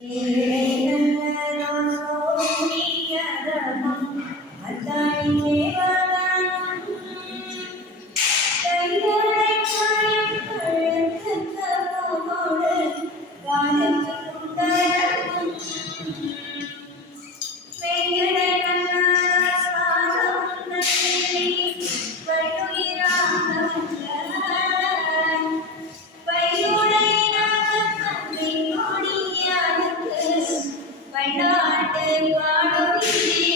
ീയ பாடும் பாடும்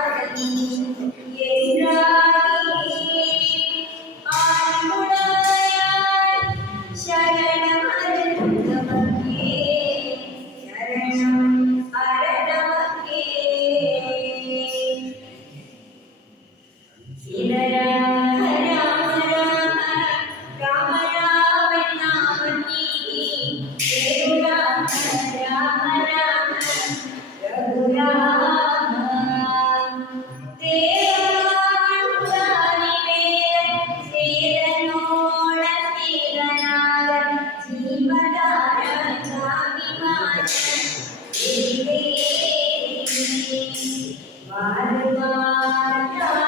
வாழ்வாய்